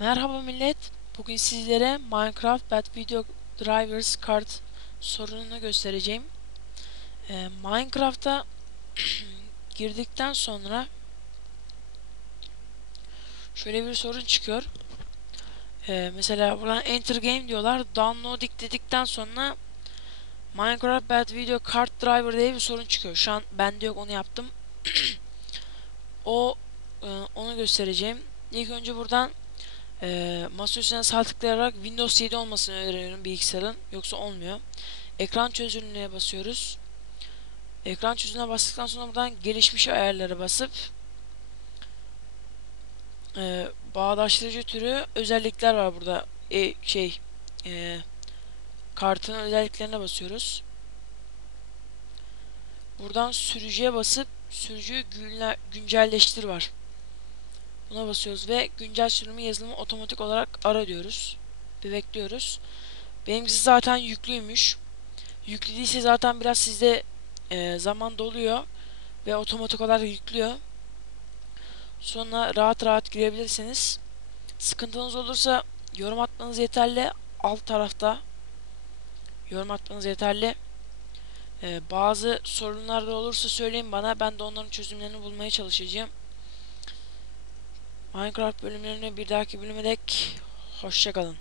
Merhaba millet. Bugün sizlere Minecraft Bad Video Drivers Card sorununu göstereceğim. Ee, Minecraft'a girdikten sonra şöyle bir sorun çıkıyor. Ee, mesela buradan Enter Game diyorlar. Download dedikten sonra Minecraft Bad Video Card Driver diye bir sorun çıkıyor. Şu an bende yok onu yaptım. o e, onu göstereceğim. İlk önce buradan e, masa üstüne Windows 7 olmasını öneriyorum bilgisayarın. Yoksa olmuyor. Ekran çözünürlüğe basıyoruz. Ekran çözünürlüğe bastıktan sonra buradan gelişmiş ayarlara basıp e, bağdaştırıcı türü özellikler var burada. E, şey e, kartın özelliklerine basıyoruz. Buradan sürücüye basıp sürücüyü güncelleştir var. Buna basıyoruz ve güncel sürümü yazılımı otomatik olarak ara diyoruz. Ve bekliyoruz. Benimkisi zaten yüklüymüş. Yüklü değilse zaten biraz sizde e, zaman doluyor. Ve otomatik olarak yüklüyor. Sonra rahat rahat girebilirsiniz. Sıkıntınız olursa yorum atmanız yeterli. Alt tarafta yorum atmanız yeterli. Ee, bazı sorunlar da olursa söyleyin bana. Ben de onların çözümlerini bulmaya çalışacağım. Minecraft bölümlerine bir dahaki bölüme dek hoşçakalın.